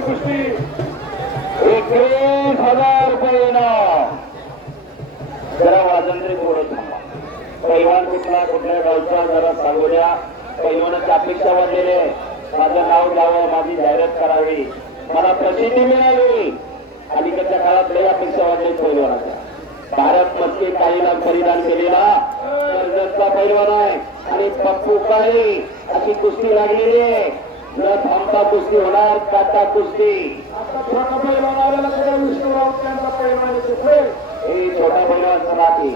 कुस्ती. एकवीस हजार रुपये जरा वाजंत्री पैलवान कुठला कुठल्या गावचा जरा सांगू द्या. पैलवानाची अपेक्षा वाढलेली आहे. माझं नाव द्यावं माझी जाहिरात करावी. मला प्रसिद्धी मिळावी. अलीकडच्या काळात लय अपेक्षा वाढली पैलवानाच्या. भारत मस्के काहीला परिधान केलेला कर्जतचा पैलवान आहे. आणि पप्पू अशी कुस्ती लागलेली आहे. न थांबता कुस्ती होणार काटा कुस्ती. छोटा पैलवान आलेला कुठे विष्णू राऊत त्यांचा पैलवान येते पुढे हे छोटा पैलवानचा नाती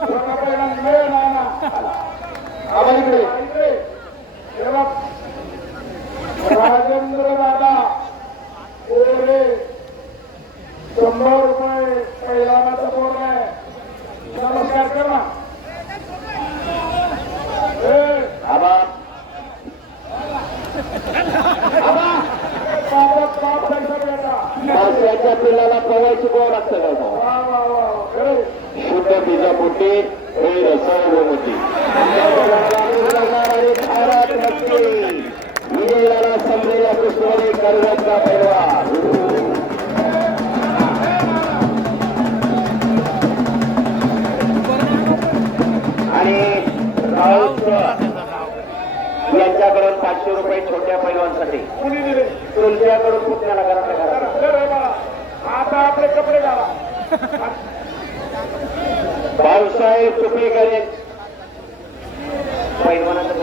छोटा पैलवान वेळ नाही ना? इकडे. राजेंद्र दादा ओरे शंभर रुपये माणसाच्या पिल्लाला पवाय शिकवावं लागतं का शुद्ध बीजापोटी हे विजयाला समजेला कर्जाचा आणि राऊत यांच्याकडून पाचशे रुपये छोट्या दिले? तुमच्याकडून पुतण्याला చుప్పీ కానీ పైన